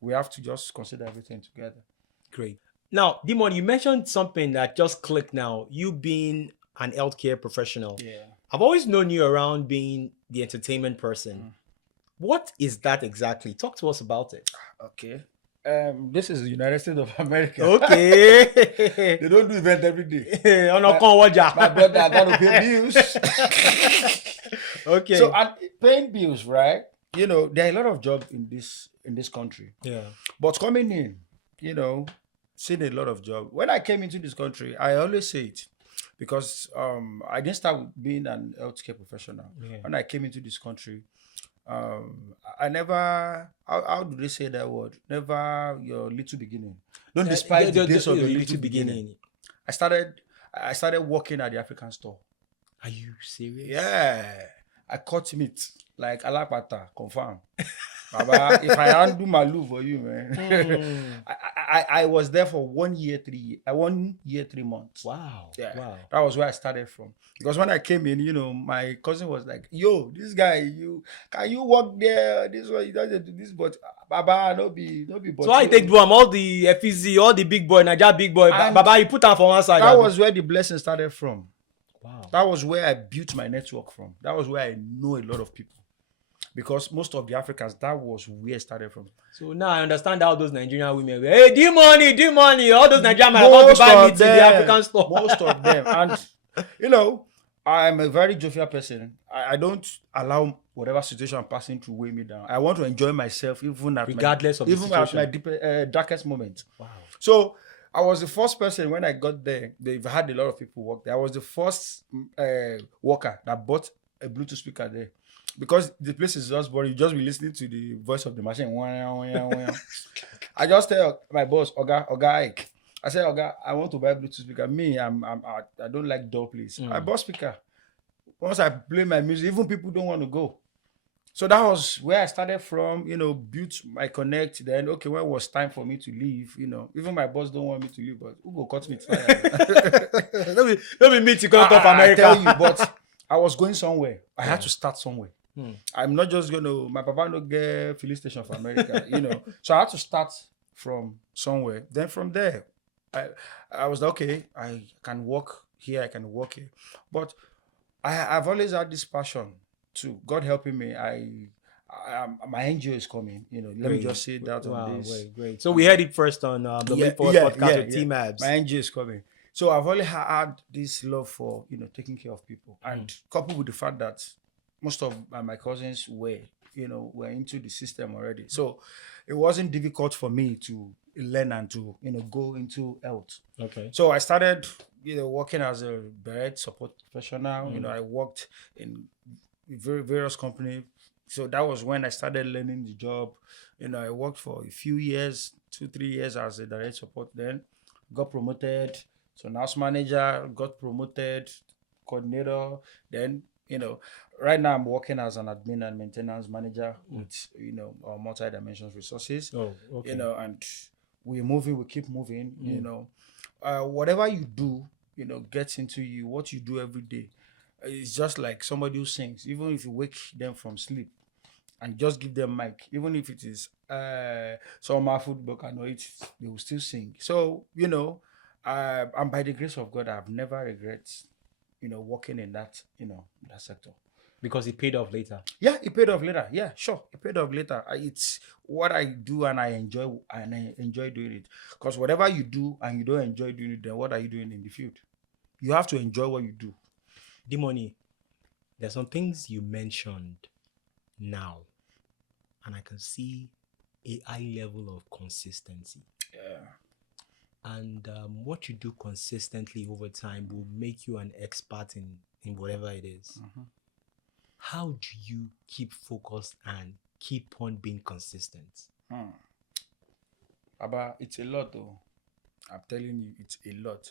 we have to just consider everything together. Great. Now, Dee Money, you mentioned something that just clicked now. You being an healthcare professional. Yeah. I've always known you around being the entertainment person. What is that exactly? Talk to us about it. Okay. This is the United States of America. Okay. They don't do event every day. My brother, I gotta pay bills. Okay. So and paying bills, right? There are a lot of jobs in this country. Yeah. But coming in, seeing a lot of jobs. When I came into this country, I always say it because I didn't start with being an healthcare professional. Yeah. When I came into this country, I never, how do they say that word? Never your little beginning. Don't despise the days of your little beginning. I started working at the African store. Are you serious? Yeah. I cut meat like alapata, confirm. Baba, if I handle Malu for you, man. I was there for 1 year, 3 months. Wow. Yeah. Wow. That was where I started from. Because when I came in, my cousin was like, yo, this guy, can you work there? This one, he doesn't do this, but Baba, no be. But so I take do all the FEZ, all the big boy, Naija big boy. Baba, you put them for one side. That was where the blessing started from. Wow. That was where I built my network from. That was where I know a lot of people. Because most of the Africans, that was where it started from. So now I understand how those Nigerian women were, hey, Dee Money, all those Nigerian men want to buy meat in the African store. Most of them. And, I'm a very jovial person. I don't allow whatever situation I'm passing through weigh me down. I want to enjoy myself even at my darkest moment. Wow. So I was the first person when I got there. They've had a lot of people work there. I was the first worker that bought a Bluetooth speaker there. Because the place is just boring, you just be listening to the voice of the machine. I just tell my boss, Oga Ike. I said, Oga, I want to buy a Bluetooth speaker. Me, I don't like dull place. I bought speaker. Once I play my music, even people don't want to go. So that was where I started from. Built my connect. Then when it was time for me to leave, even my boss don't want me to leave, but who go cut me fire? Let me meet you going to America. I tell you, but I was going somewhere. I had to start somewhere. I'm not just my papa no get filling station for America, So I had to start from somewhere. Then from there, I was like, okay, I can work here, I can work here. But I've always had this passion too. God helping me, my NGO is coming. Let me just say that on this. Great. So we heard it first on the Leap Forward podcast with Tmabs. My NGO is coming. So I've always had this love for taking care of people, and coupled with the fact that most of my cousins were into the system already. So it wasn't difficult for me to learn and to, go into health. Okay. So I started, working as a direct support professional. I worked in various companies. So that was when I started learning the job. I worked for a few years, 2-3 years as a direct support. Then got promoted. So nurse manager, got promoted, coordinator. Then, right now I'm working as an admin and maintenance manager with, our multi-dimensions resources. Oh, okay. And we're moving, we keep moving, whatever you do, gets into you, what you do every day. It's just like somebody who sings. Even if you wake them from sleep and just give them mic, even if it is some football can it, they will still sing. So, and by the grace of God, I've never regret, working in that, that sector. Because it paid off later. Yeah, it paid off later. Yeah, sure, it paid off later. It's what I do, and I enjoy doing it. Because whatever you do and you don't enjoy doing it, then what are you doing in the field? You have to enjoy what you do. Dee Money, there's some things you mentioned now, and I can see a high level of consistency. Yeah. And what you do consistently over time will make you an expert in whatever it is. Mm-hmm. How do you keep focused and keep on being consistent? But it's a lot though. I'm telling you, it's a lot.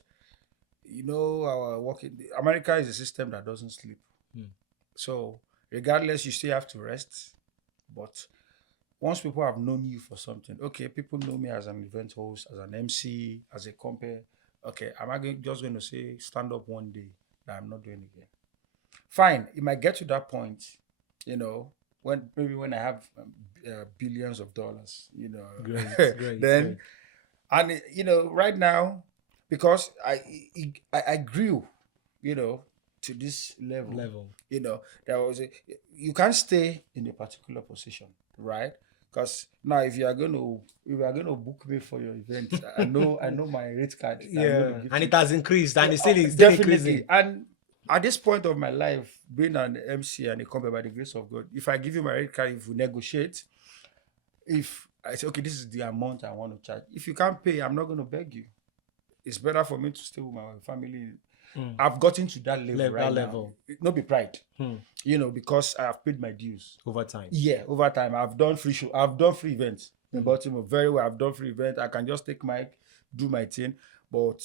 You know, our working America is a system that doesn't sleep. Hmm. So regardless, you still have to rest. But once people have known you for something, okay, people know me as an event host, as an MC, as a compare. Okay, am I just going to say stand up one day that I'm not doing again? Fine, it might get to that point, you know, when I have billions of dollars, you know, Great. then and you know right now because I grew, you know, to this level, Level. you know, you can't stay in a particular position, right? Because now if you are going to book me for your event, I know my rate card that I'm going to Yeah, give and to it has increased, and yeah, it's still definitely. increasing. And at this point of my life, being an MC and a company by the grace of God, if I give you my rate card, if we negotiate, if I say, okay, this is the amount I want to charge. If you can't pay, I'm not going to beg you. It's better for me to stay with my family. Hmm. I've gotten to that level right That now. level. Not be pride, Hmm. you know, because I have paid my dues. Over time. Yeah, over time. I've done free show. I've done free events in Baltimore. Very well. I've done free events. I can just take my, do my thing. But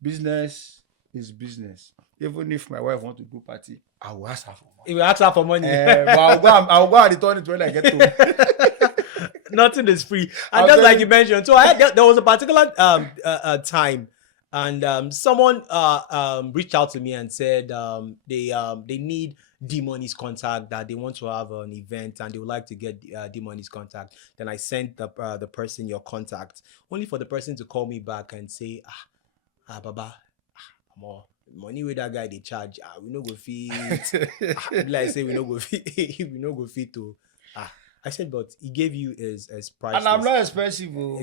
business is business. Even if my wife wants to do party, I will ask her for money. If you ask her for money, But I'll go and return it when I get home. nothing is free. And I'll just tell like you- you mentioned, so I had, there was a particular time, and someone reached out to me and said they need Dee Money's contact, that they want to have an event and they would like to get Dee Money's contact. Then I sent the person your contact, only for the person to call me back and say, Baba, more money with that guy they charge. We no go fit. Like I say, we no go fit. We no go fit to. I said, but he gave you his price. And I'm not expensive. I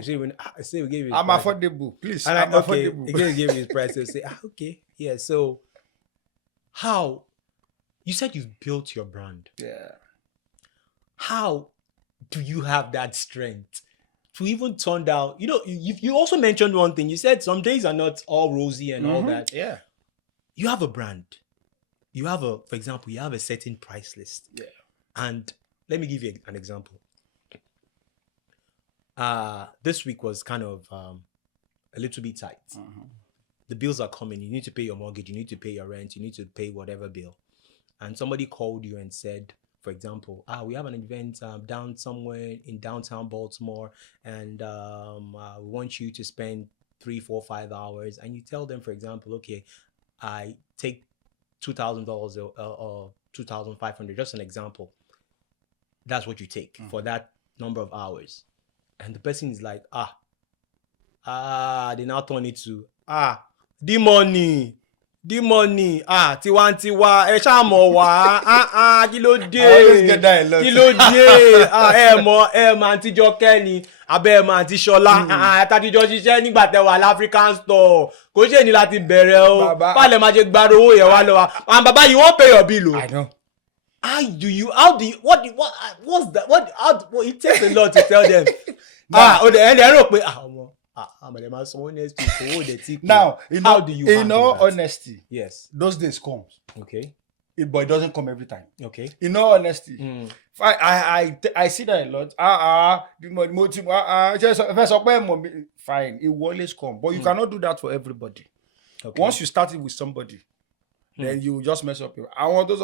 say we gave you. I'm affordable. Please. And I'm okay, affordable. he gave you his price. So say, okay, yeah. So, how? You said you've built your brand. Yeah. How do you have that strength to even turn down? You know, you also mentioned one thing. You said some days are not all rosy and all that. Yeah. You have a brand. You have for example, you have a certain price list. Yeah. And let me give you an example. This week was kind of a little bit tight. The bills are coming. You need to pay your mortgage. You need to pay your rent. You need to pay whatever bill. And somebody called you and said, for example, we have an event down somewhere in downtown Baltimore, and we want you to spend 3, 4, 5 hours. And you tell them, for example, okay, I take $2,000 or $2,500, just an example. That's what you take for that number of hours. And the person is like, they now turn it to, Dee Money, tiwantiwa, ẹ ṣáà mọ̀ wá, kí ló dé? I always get that a lot. Kí ló dé? ẹ mọ̀ àǹtí Jọkẹ́ ni, abẹ́ ẹ mọ̀ àǹtí Ṣọlá, àtàtijọ́ ṣiṣẹ́ nígbà tẹ wà l'African store, kò ṣe ní láti bẹ̀rẹ̀ o, báàlẹ̀ máa ṣe gbàdọ̀ owó yẹn wá lọ́wọ́, and bàbá you won't pay your bill o. I know. What's that? It takes a lot to tell them. Now, how do you in all honesty, yes, those days comes. Okay. But it doesn't come every time. Okay. In all honesty, I see that a lot. Fine, it will always come. But you cannot do that for everybody. Okay. Once you start it with somebody, then you just mess up. I want those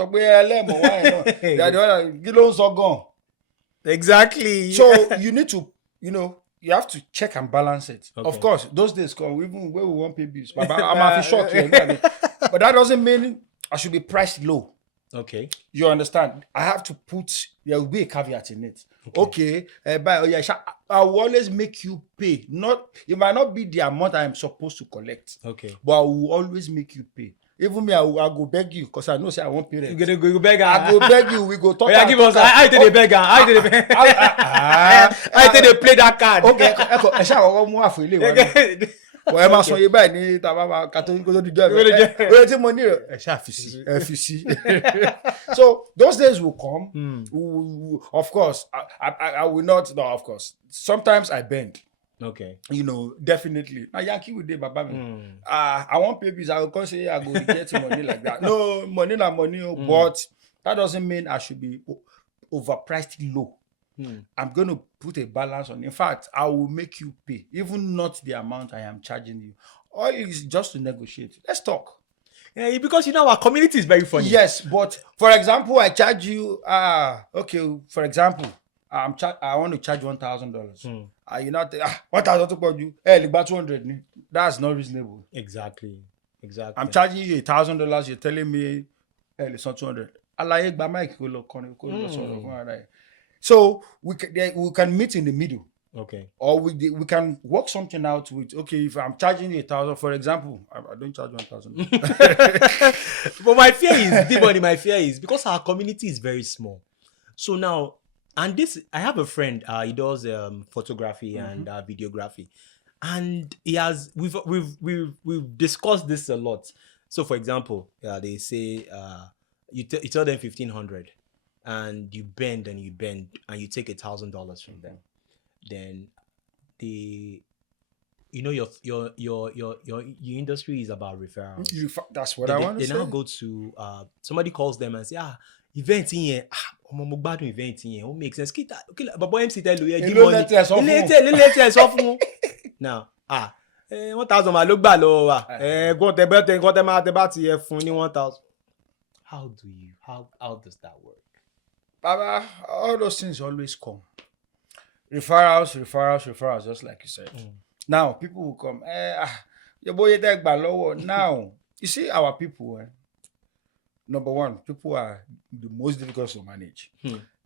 exactly. So you need to, you have to check and balance it. Okay. Of course, those days come, even when we want pay bills. But I'm happy shocked. But that doesn't mean I should be priced low. Okay. You understand? I have to there will be a caveat in it. Okay. I will always make you pay. It might not be the amount I am supposed to collect. Okay. But I will always make you pay. Even me, I go beg you because I know say I won't pay rent. You go beg her. I go beg you. We go talk. Yeah, give us. I did the beggar. I did the. I did they play that card. Okay. I shall go for you. Wọ́n máa sọ yé báyìí ní tàbá kàtóríkó tó dìjọ́ ẹ̀fẹ́ oye tí mo ní rẹ̀ ṣáà fi sí. So those days will come. Of course, I will not. No, of course. Sometimes I bend. Okay. Definitely. Now Yankee will do Baba me. I want babies. I will come say I go get money like that. No, money na money. But that doesn't mean I should be overpriced low. I'm going to put a balance on. In fact, I will make you pay, even not the amount I am charging you. All is just to negotiate. Let's talk. Yeah, because our community is very funny. Yes, but for example, I charge you. Okay. For example, I want to charge $1,000. You not 1,000 to put you. Hey, like 200. That's not reasonable. Exactly. I'm charging you $1,000. You're telling me, hey, it's not 200. So we can meet in the middle. Okay. Or we can work something out with, okay, if I'm charging you 1,000, for example, I don't charge 1,000. But my fear is, Dee Money, my fear is because our community is very small. So now, and this, I have a friend, he does photography and videography. And we've discussed this a lot. So for example, they say you tell them 1,500 and you bend and you take $1,000 from them. Then your industry is about referrals. That's what I want to say. They now go to somebody calls them and say, event in here, event in here, make sense. But boy MC tell you, Dee Money. Now, 1,000 ma ló gbà lọ́wọ́ wa. Nǹkan tẹ́ bá ti yẹ fún ní 1,000. How does that work? Baba, all those things always come. Referrals, just like you said. Now, people will come. Your boy take gbà now. You see, our people, number one, people are the most difficult to manage.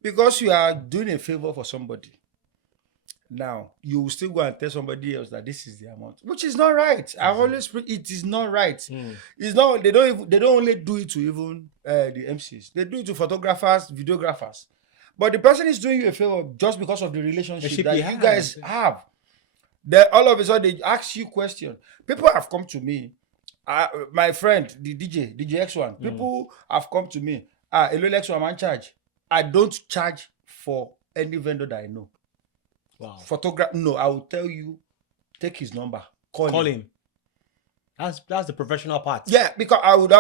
Because you are doing a favor for somebody. Now, you will still go and tell somebody else that this is the amount, which is not right. I always it is not right. It's not. They don't only do it to even the MCs. They do it to photographers, videographers. But the person is doing you a favor just because of the relationship that you guys have. Then all of a sudden they ask you questions. People have come to me. My friend, the DJ X1. People have come to me. Hello, X1, man, charge. I don't charge for any vendor that I know. Wow. No, I will tell you, take his number, call him. That's the professional part. Yeah, because I would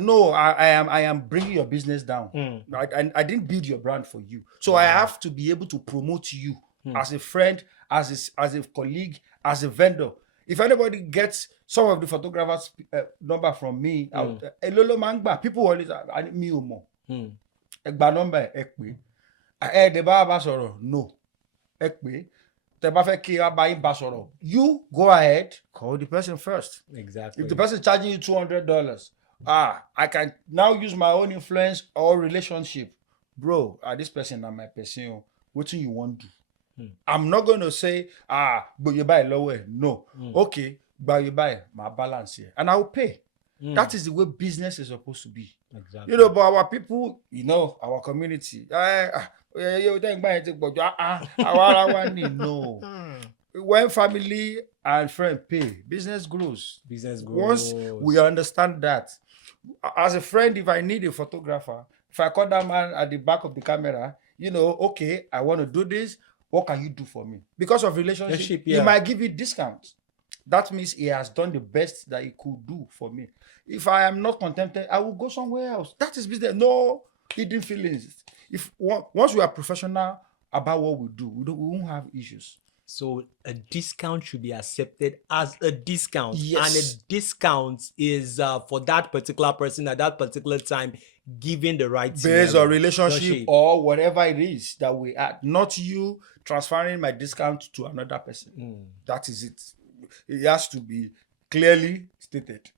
no, I am bringing your business down. I didn't build your brand for you, so I have to be able to promote you as a friend, as a colleague, as a vendor. If anybody gets some of the photographers' number from me, people always me more. Egba number ekpe. The baba sọ̀rọ̀ no. You go ahead, call the person first. Exactly. If the person is charging you $200, I can now use my own influence or relationship. Bro, this person is my person. What do you want to do? I'm not going to say, but you buy lower. No. Okay, but you buy my balance here. And I will pay. That is the way business is supposed to be. Exactly. But our people, our community, no. When family and friend pay, business grows. Once we understand that, as a friend, if I need a photographer, if I call that man at the back of the camera, okay, I want to do this. What can you do for me? Because of relationship, he might give you discounts. That means he has done the best that he could do for me. If I am not contented, I will go somewhere else. That is business. No hidden feelings. Once we are professional about what we do, we won't have issues. So a discount should be accepted as a discount. Yes. And a discount is for that particular person at that particular time, given the right based on relationship or whatever it is that we add. Not you transferring my discount to another person. That is it. It has to be clearly stated.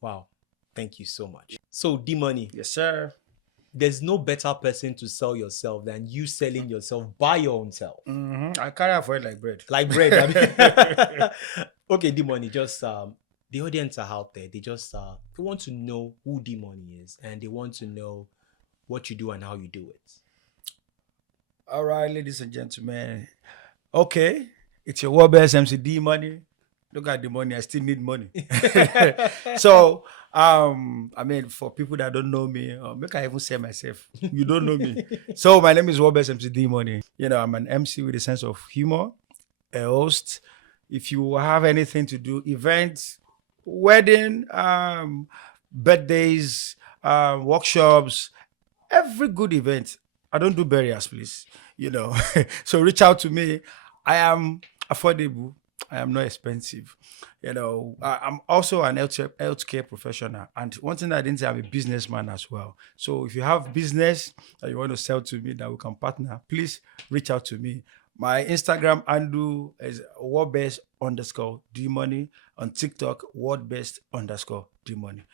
Wow. Thank you so much. So, Dee Money. Yes, sir. There's no better person to sell yourself than you selling yourself by your own self. I carry it for it like bread. Like bread. I mean. Okay, Dee Money, just the audience are out there. They just they want to know who Dee Money is, and they want to know what you do and how you do it. All right, ladies and gentlemen. Okay, it's your world best MC Dee Money. Look at the money. I still need money. So, I mean, for people that don't know me, make I even say myself, you don't know me. So, my name is Robert MC Dee Money. I'm an MC with a sense of humor, a host. If you have anything to do, events, wedding, birthdays, workshops, every good event, I don't do barriers, please. You know, so reach out to me. I am affordable. I am not expensive. You know, I'm also an healthcare professional. And one thing I didn't say, I'm a businessman as well. So if you have business that you want to sell to me that we can partner, please reach out to me. My Instagram handle is wordbest underscore Dee Money. On TikTok, wordbest underscore Dee Money.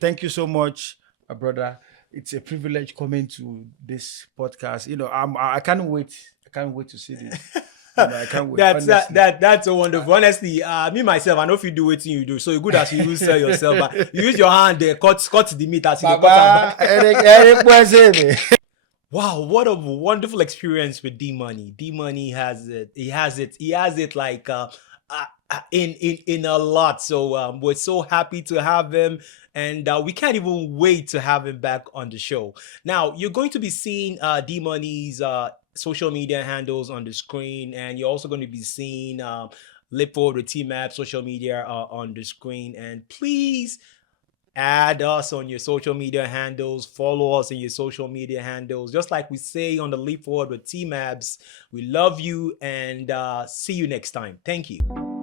Thank you so much, my brother. It's a privilege coming to this podcast. You know, I can't wait. I can't wait to see this. You know, I can't wait. Honestly. That's so wonderful. Honestly, me myself, I know if you do what you do, so good as you sell yourself, but you use your hand there, cut the meat as you cut Baba, Eric Boise. Wow, what a wonderful experience with D Money. D Money has it. He has it like in a lot. So we're so happy to have him, and we can't even wait to have him back on the show. Now you're going to be seeing D Money's social media handles on the screen, and you're also going to be seeing Lip Forward with Tmabs social media on the screen. And please add us on your social media handles, follow us on your social media handles. Just like we say on the Leap Forward with Tmabs, we love you and see you next time. Thank you.